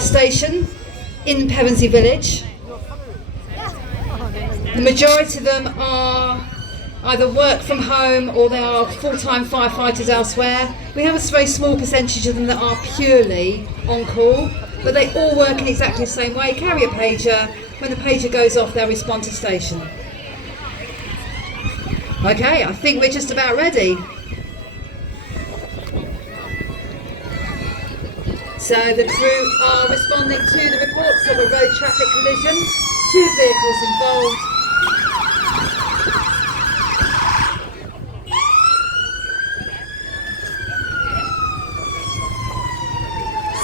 station in Pevensey Village. The majority of them are either work from home or they are full-time firefighters elsewhere. We have a very small percentage of them that are purely on call, but they all work in exactly the same way. Carry a pager. When the pager goes off, they'll respond to station. Okay, I think we're just about ready. So the crew are responding to the reports of a road traffic collision. 2 vehicles involved.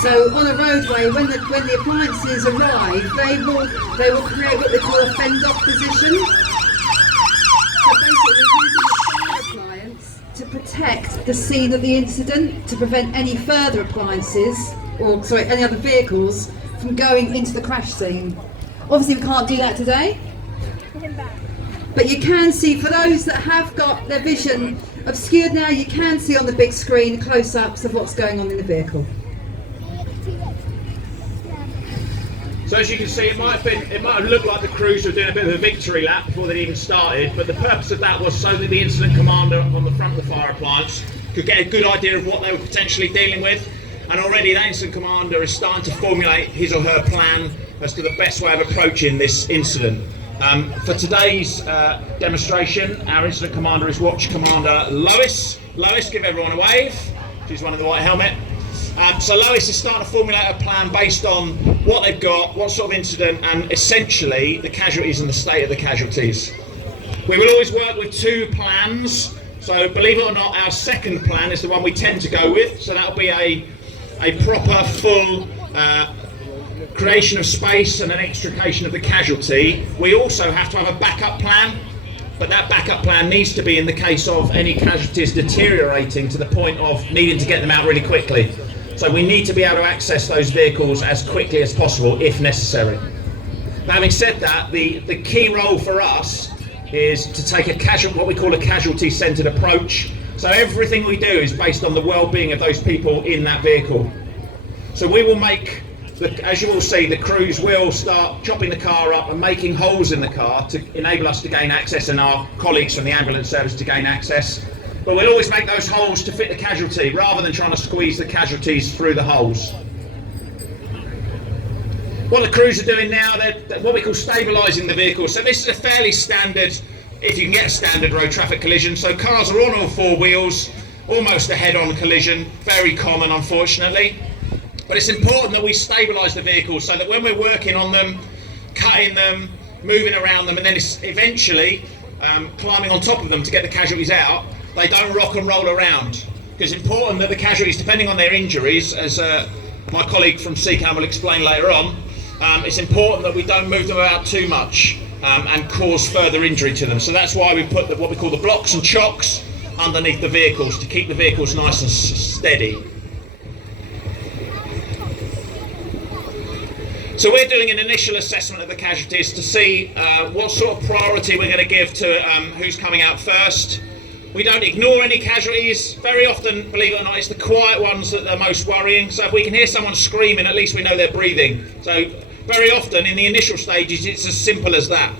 So on a roadway, when the appliances arrive, they will create what they call a fend-off position. So basically using the fire appliance to protect the scene of the incident, to prevent any further appliances, or sorry, any other vehicles from going into the crash scene. Obviously we can't do that today, but you can see, for those that have got their vision obscured now, you can see on the big screen close-ups of what's going on in the vehicle. So as you can see, it might have looked like the crews were doing a bit of a victory lap before they'd even started, but the purpose of that was so that the incident commander on the front of the fire appliance could get a good idea of what they were potentially dealing with. And already that incident commander is starting to formulate his or her plan as to the best way of approaching this incident. For today's demonstration, our incident commander is Watch Commander Lois. Lois, give everyone a wave. She's one in the white helmet. So Lois is starting to formulate a plan based on what they've got, what sort of incident, and essentially the casualties and the state of the casualties. We will always work with 2 plans. So believe it or not, our second plan is the one we tend to go with. So that'll be a proper, full creation of space and an extrication of the casualty. We also have to have a backup plan, but that backup plan needs to be in the case of any casualties deteriorating to the point of needing to get them out really quickly. So we need to be able to access those vehicles as quickly as possible if necessary. Now, having said that, the key role for us is to take what we call a casualty-centred approach. So everything we do is based on the well-being of those people in that vehicle. So we will make, as you will see, the crews will start chopping the car up and making holes in the car to enable us to gain access and our colleagues from the ambulance service to gain access. But we'll always make those holes to fit the casualty rather than trying to squeeze the casualties through the holes. What the crews are doing now, they're what we call stabilising the vehicle. So this is a fairly standard, if you can get a standard road traffic collision. So cars are on all 4 wheels, almost a head-on collision, very common unfortunately. But it's important that we stabilise the vehicle so that when we're working on them, cutting them, moving around them, and then eventually climbing on top of them to get the casualties out, they don't rock and roll around. Because it's important that the casualties, depending on their injuries, as my colleague from CCAM will explain later on, it's important that we don't move them about too much and cause further injury to them. So that's why we put what we call the blocks and chocks underneath the vehicles to keep the vehicles nice and steady. So we're doing an initial assessment of the casualties to see what sort of priority we're going to give to who's coming out first. We don't ignore any casualties. Very often, believe it or not, it's the quiet ones that are most worrying. So if we can hear someone screaming, at least we know they're breathing. So very often in the initial stages, it's as simple as that.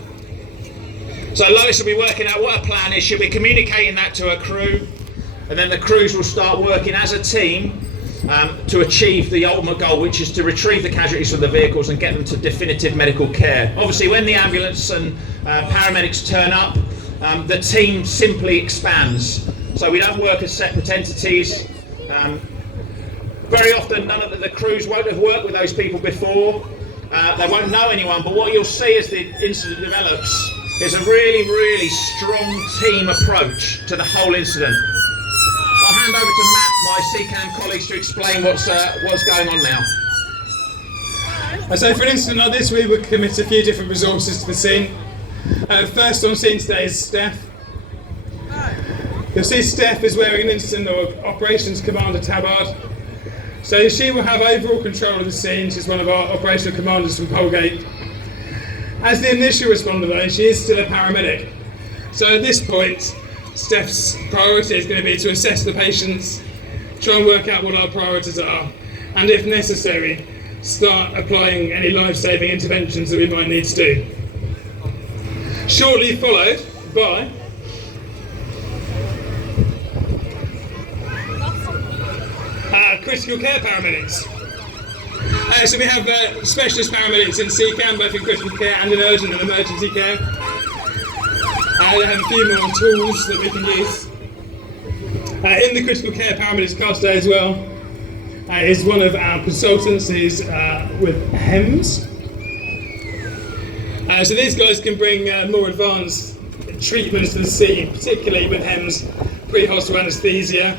So Lois will be working out what her plan is. She'll be communicating that to her crew, and then the crews will start working as a team to achieve the ultimate goal, which is to retrieve the casualties from the vehicles and get them to definitive medical care. Obviously, when the ambulance and paramedics turn up, the team simply expands. So we don't work as separate entities. Very often none of the crews won't have worked with those people before. They won't know anyone, but what you'll see as the incident develops is a really, really strong team approach to the whole incident. I'll hand over to Matt, my CCAM colleagues, to explain what's going on now. So for an incident like this, we would commit a few different resources to the scene. First on scene today is Steph. You'll see Steph is wearing an incident of Operations Commander tabard. So she will have overall control of the scene. She's one of our operational commanders from Polegate. As the initial responder though, she is still a paramedic. So at this point, Steph's priority is going to be to assess the patients, try and work out what our priorities are, and if necessary, start applying any life-saving interventions that we might need to do. Shortly followed by critical care paramedics. So we have specialist paramedics in CCAM, both in critical care and in urgent and emergency care. They have a few more tools that we can use. In the critical care paramedics class today as well is one of our consultants who's with HEMS. So these guys can bring more advanced treatments to the scene, particularly with HEMS, pre-hospital anaesthesia,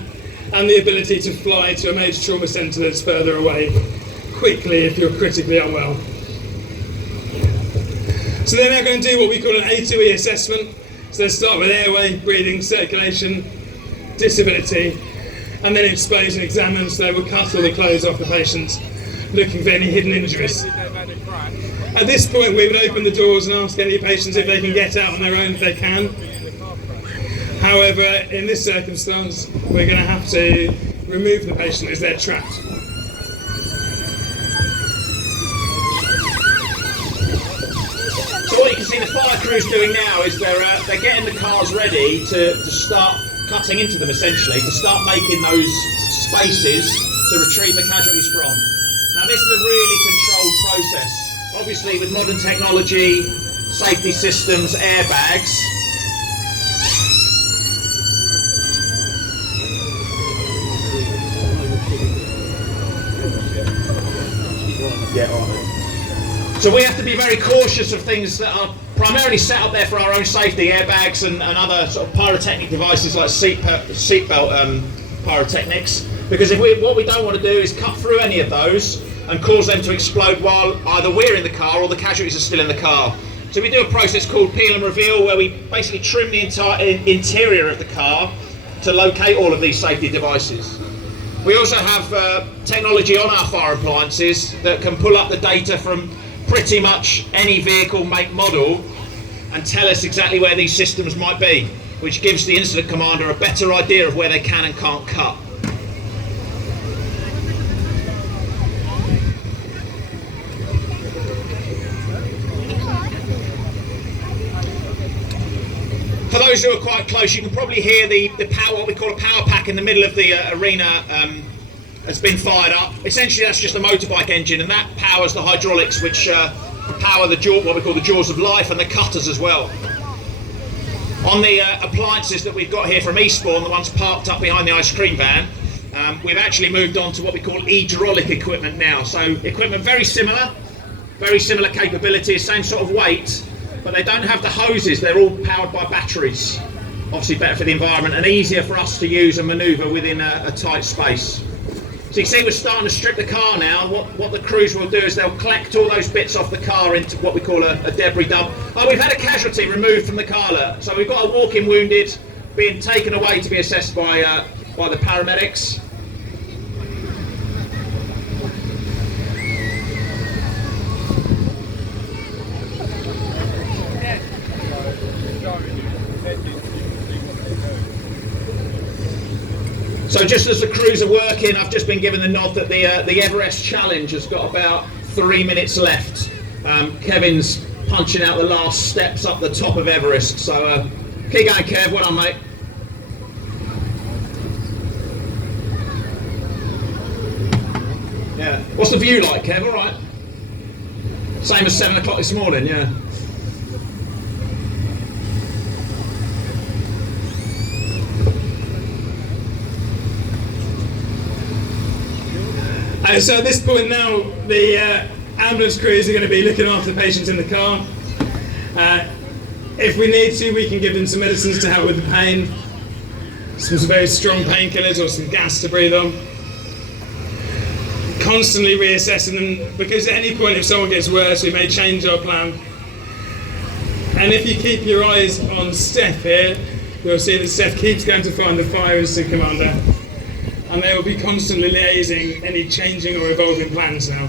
and the ability to fly to a major trauma centre that's further away quickly if you're critically unwell. So they're now going to do what we call an A2E assessment. So they'll start with airway, breathing, circulation, disability, and then expose and examine. So they will cut all the clothes off the patients, looking for any hidden injuries. At this point, we would open the doors and ask any patients if they can get out on their own if they can. However, in this circumstance, we're going to have to remove the patient as they're trapped. So what you can see the fire crews doing now is they're getting the cars ready to start cutting into them, essentially, to start making those spaces to retrieve the casualties from. Now this is a really controlled process. Obviously with modern technology, safety systems, airbags, so we have to be very cautious of things that are primarily set up there for our own safety, airbags and other sort of pyrotechnic devices like seatbelt pyrotechnics, because what we don't want to do is cut through any of those and cause them to explode while either we're in the car or the casualties are still in the car. So we do a process called peel and reveal, where we basically trim the entire interior of the car to locate all of these safety devices. We also have technology on our fire appliances that can pull up the data from pretty much any vehicle, make, model, and tell us exactly where these systems might be, which gives the incident commander a better idea of where they can and can't cut. For those who are quite close, you can probably hear the power, what we call a power pack in the middle of the arena has been fired up. Essentially that's just a motorbike engine, and that powers the hydraulics which power the what we call the jaws of life, and the cutters as well. On the appliances that we've got here from Eastbourne, the ones parked up behind the ice cream van, we've actually moved on to what we call hydraulic equipment now. So equipment very similar capability, same sort of weight, but they don't have the hoses. They're all powered by batteries. Obviously better for the environment and easier for us to use and manoeuvre within a tight space. So you can see we're starting to strip the car now. What the crews will do is they'll collect all those bits off the car into what we call a debris dump. Oh, we've had a casualty removed from the car. So we've got a walking wounded being taken away to be assessed by the paramedics. So just as the crews are working, I've just been given the nod that the Everest Challenge has got about 3 minutes left. Kevin's punching out the last steps up the top of Everest. So keep going, Kev. Well done, mate. Yeah. What's the view like, Kev? All right. Same as 7 o'clock this morning, yeah. So at this point now, the ambulance crews are going to be looking after the patients in the car. If we need to, we can give them some medicines to help with the pain, some very strong painkillers or some gas to breathe on. Constantly reassessing them, because at any point if someone gets worse, we may change our plan. And if you keep your eyes on Steph here, you'll see that Steph keeps going to find the fire incident commander, and they will be constantly liaising any changing or evolving plans now.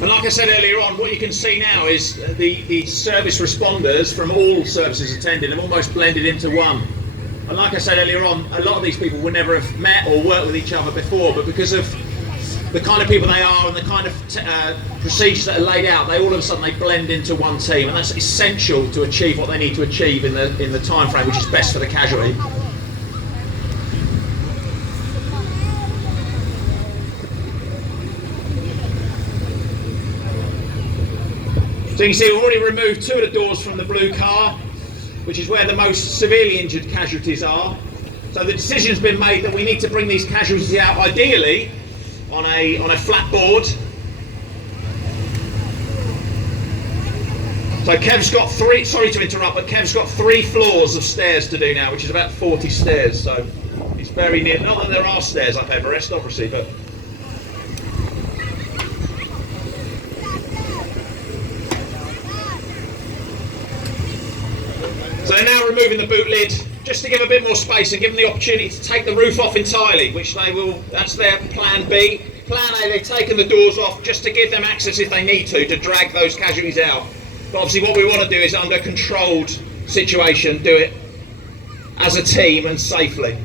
And like I said earlier on, what you can see now is the service responders from all services attended have almost blended into one. And like I said earlier on, a lot of these people would never have met or worked with each other before, but because of the kind of people they are and the kind of procedures that are laid out, they all of a sudden they blend into one team, and that's essential to achieve what they need to achieve in the time frame which is best for the casualty. So you can see we've already removed 2 of the doors from the blue car, which is where the most severely injured casualties are. So the decision's been made that we need to bring these casualties out, ideally on a flat board. So Kev's got 3, sorry to interrupt, but Kev's got 3 floors of stairs to do now, which is about 40 stairs. So it's very near, not that there are stairs up Everest, obviously, but so they're now removing the boot lid just to give a bit more space and give them the opportunity to take the roof off entirely, which they will, that's their plan B. Plan A, they've taken the doors off just to give them access if they need to drag those casualties out. But obviously what we want to do is under a controlled situation, do it as a team and safely.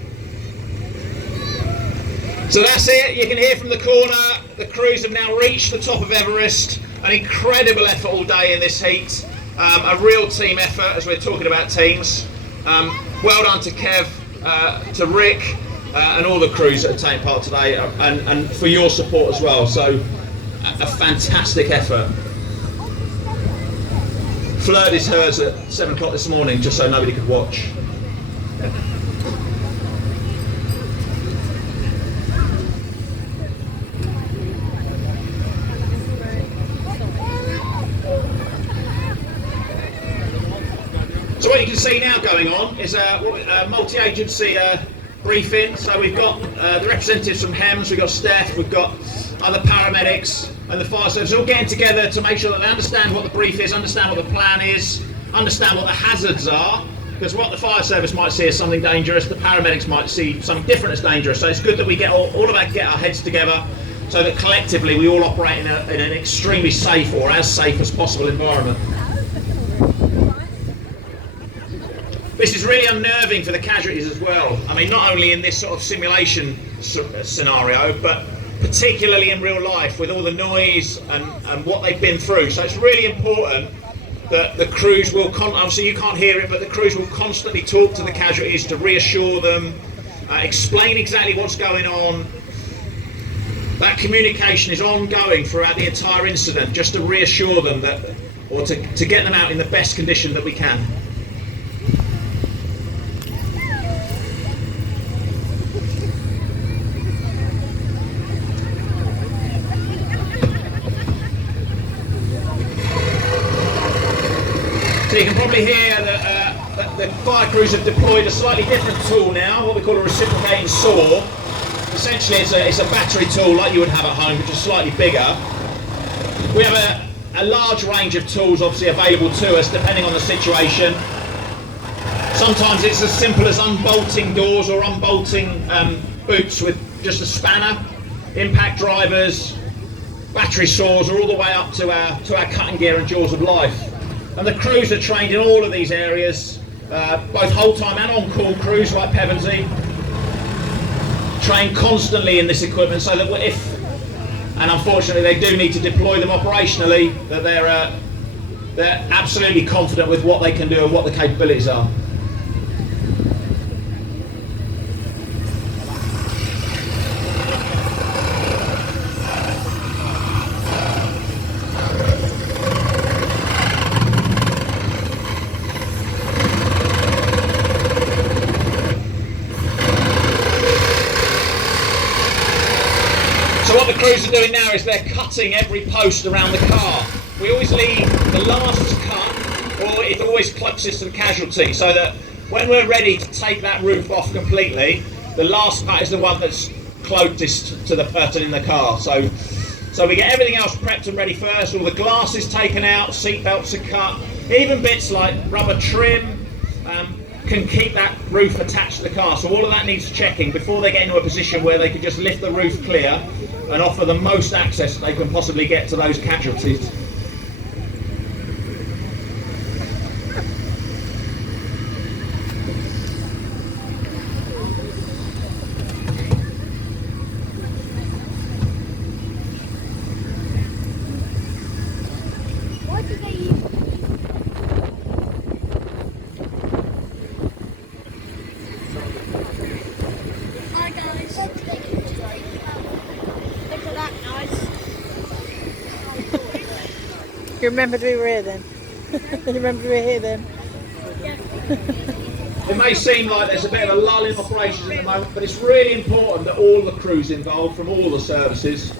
So that's it, you can hear from the corner, the crews have now reached the top of Everest. An incredible effort all day in this heat. A real team effort as we're talking about teams. Well done to Kev, to Rick, and all the crews that have taken part today, and for your support as well. So a fantastic effort. Fleur is hers at 7 o'clock this morning just so nobody could watch. So what you can see now going on is a multi-agency briefing. So we've got the representatives from HEMS, we've got Steph, we've got other paramedics and the fire service all getting together to make sure that they understand what the brief is, understand what the plan is, understand what the hazards are. Because what the fire service might see as something dangerous, the paramedics might see something different as dangerous. So it's good that we get all of our heads together so that collectively we all operate in an extremely safe or as safe as possible environment. This is really unnerving for the casualties as well. I mean, not only in this sort of simulation scenario, but particularly in real life with all the noise and what they've been through. So it's really important that the crews will, obviously you can't hear it, but the crews will constantly talk to the casualties to reassure them, explain exactly what's going on. That communication is ongoing throughout the entire incident, just to reassure them that, or to get them out in the best condition that we can. So you can probably hear that the fire crews have deployed a slightly different tool now, what we call a reciprocating saw. Essentially it's a battery tool like you would have at home, which is slightly bigger. We have a large range of tools obviously available to us depending on the situation. Sometimes it's as simple as unbolting doors or unbolting boots with just a spanner, impact drivers, battery saws, or all the way up to our cutting gear and jaws of life. And the crews are trained in all of these areas, both whole-time and on-call crews like Pevensey, trained constantly in this equipment so that if, and unfortunately they do need to deploy them operationally, that they're absolutely confident with what they can do and what the capabilities are. So what the crews are doing now is they're cutting every post around the car. We always leave the last cut, or it's always closest to the casualty, so that when we're ready to take that roof off completely, the last cut is the one that's closest to the person in the car. So we get everything else prepped and ready first, all the glass is taken out, seat belts are cut, even bits like rubber trim, can keep that roof attached to the car. So all of that needs checking before they get into a position where they can just lift the roof clear and offer the most access they can possibly get to those casualties. You remembered we were here then? You remember we were here then? It may seem like there's a bit of a lull in operations at the moment, but it's really important that all the crews involved from all the services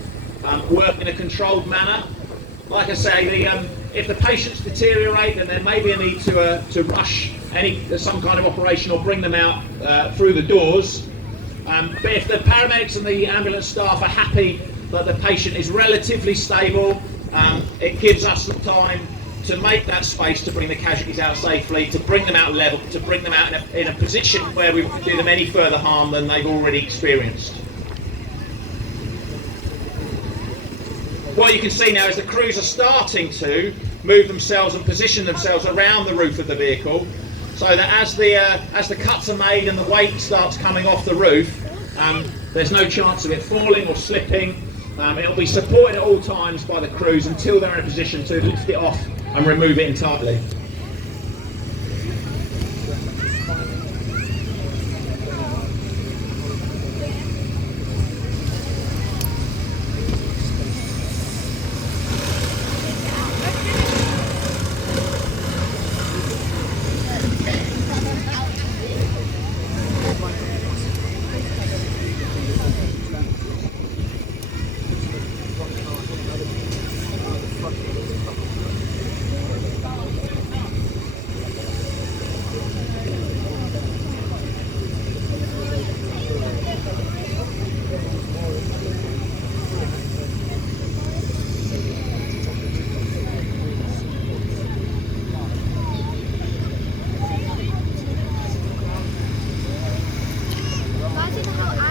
work in a controlled manner. Like I say, if the patients deteriorate, then there may be a need to rush some kind of operation or bring them out through the doors. But if the paramedics and the ambulance staff are happy that the patient is relatively stable, it gives us the time to make that space to bring the casualties out safely, to bring them out level, to bring them out in a position where we won't do them any further harm than they've already experienced. What you can see now is the crews are starting to move themselves and position themselves around the roof of the vehicle, so that as the cuts are made and the weight starts coming off the roof, there's no chance of it falling or slipping. It'll be supported at all times by the crews until they're in a position to lift it off and remove it entirely.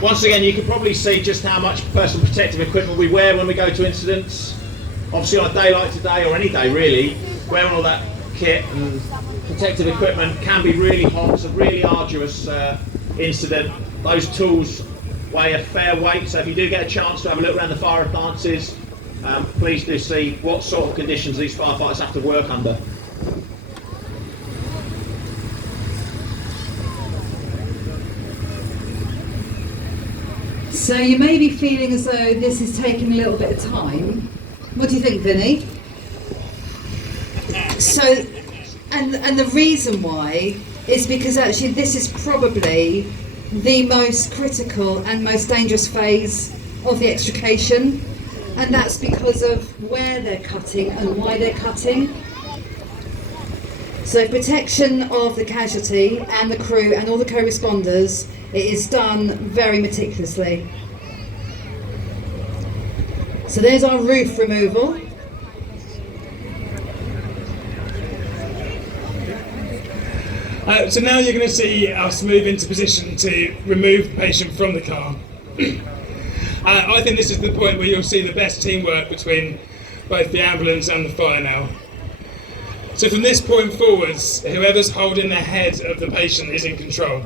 Once again, you can probably see just how much personal protective equipment we wear when we go to incidents. Obviously on a day like today, or any day really, wearing all that kit and protective equipment can be really hot. It's a really arduous incident. Those tools weigh a fair weight, so if you do get a chance to have a look around the fire appliances, please do see what sort of conditions these firefighters have to work under. So you may be feeling as though this is taking a little bit of time. What do you think, Vinny? So, and the reason why is because actually this is probably the most critical and most dangerous phase of the extrication, and that's because of where they're cutting and why they're cutting. So protection of the casualty and the crew and all the co-responders, it is done very meticulously. So there's our roof removal. So now you're going to see us move into position to remove the patient from the car. I think this is the point where you'll see the best teamwork between both the ambulance and the fire now. So from this point forwards, whoever's holding the head of the patient is in control.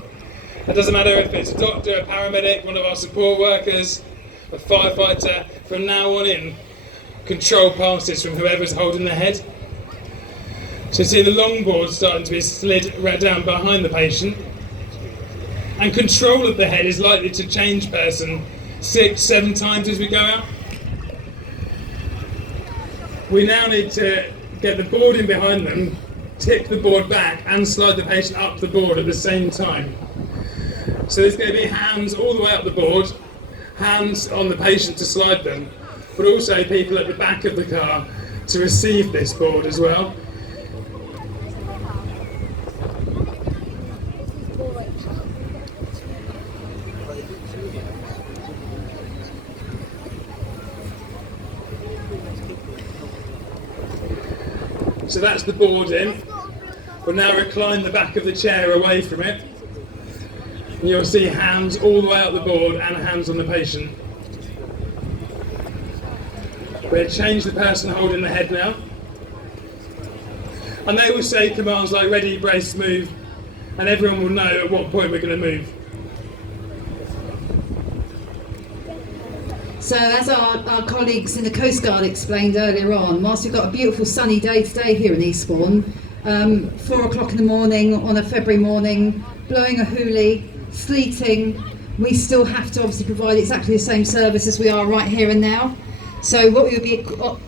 It doesn't matter if it's a doctor, a paramedic, one of our support workers, a firefighter. From now on in, control passes from whoever's holding the head. So you see the long board starting to be slid right down behind the patient. And control of the head is likely to change person 6-7 times as we go out. We now need to get the board in behind them, tip the board back and slide the patient up the board at the same time. So there's going to be hands all the way up the board, hands on the patient to slide them, but also people at the back of the car to receive this board as well. So that's the board in. We'll now recline the back of the chair away from it. And you'll see hands all the way up the board and hands on the patient. We'll change the person holding the head now. And they will say commands like ready, brace, move, and everyone will know at what point we're going to move. So as our colleagues in the Coast Guard explained earlier on, whilst we've got a beautiful sunny day today here in Eastbourne, 4 o'clock in the morning on a February morning, blowing a hoolie, sleeting, we still have to obviously provide exactly the same service as we are right here and now. So what we'll be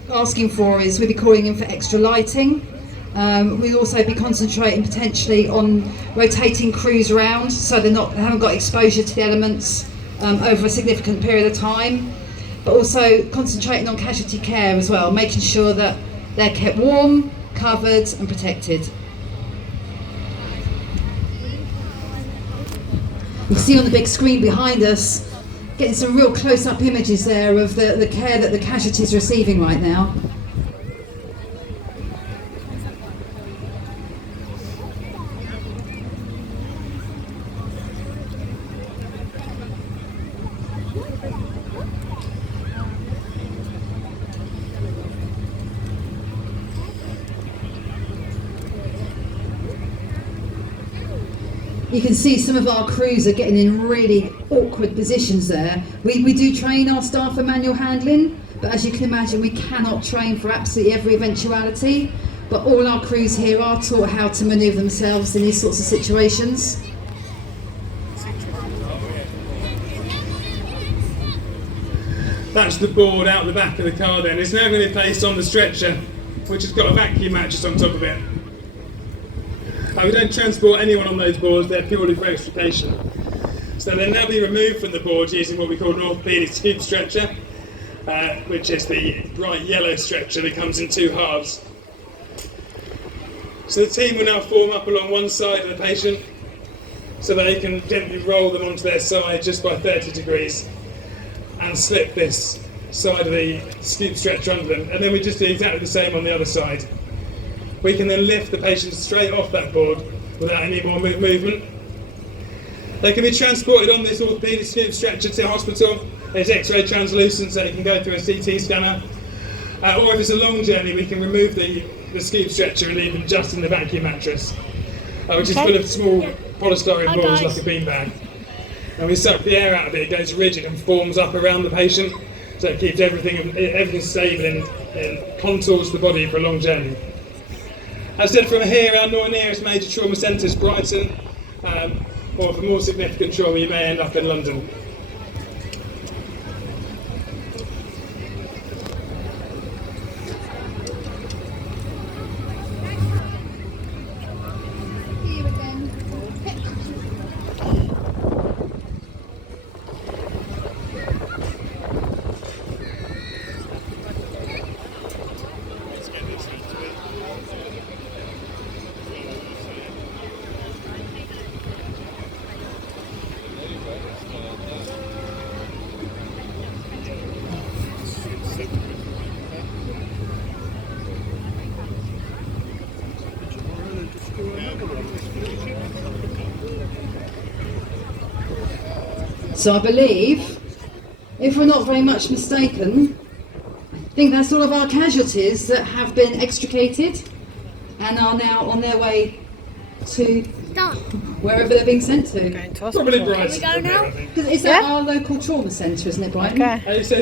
asking for is we'll be calling in for extra lighting. We'll also be concentrating potentially on rotating crews around so they haven't got exposure to the elements over a significant period of time, but also concentrating on casualty care as well, making sure that they're kept warm, covered and protected. You see on the big screen behind us, getting some real close-up images there of the care that the casualties are receiving right now. You can see some of our crews are getting in really awkward positions there. We do train our staff for manual handling, but as you can imagine, we cannot train for absolutely every eventuality. But all our crews here are taught how to manoeuvre themselves in these sorts of situations. That's the board out the back of the car then. It's now going to be placed on the stretcher, which has got a vacuum mattress on top of it. We don't transport anyone on those boards, they're purely for extrication. So they'll now be removed from the board using what we call an orthopaedic scoop stretcher, which is the bright yellow stretcher that comes in two halves. So the team will now form up along one side of the patient so that they can gently roll them onto their side just by 30 degrees and slip this side of the scoop stretcher under them. And then we just do exactly the same on the other side. We can then lift the patient straight off that board without any more movement. They can be transported on this orthopaedic scoop stretcher to hospital. There's X-ray translucent so they can go through a CT scanner. Or if it's a long journey, we can remove the scoop stretcher and leave them just in the vacuum mattress, which is full of small polystyrene balls like a beanbag. And we suck the air out of it, it goes rigid and forms up around the patient, so it keeps everything stable and contours the body for a long journey. As said, from here, our nearest major trauma centre is Brighton, or for more significant trauma, you may end up in London. So I believe, if we're not very much mistaken, I think that's all of our casualties that have been extricated and are now on their way to wherever they're being sent to. Probably Brighton. Can we go now? Is that our local trauma centre, isn't it, Brighton? Okay. So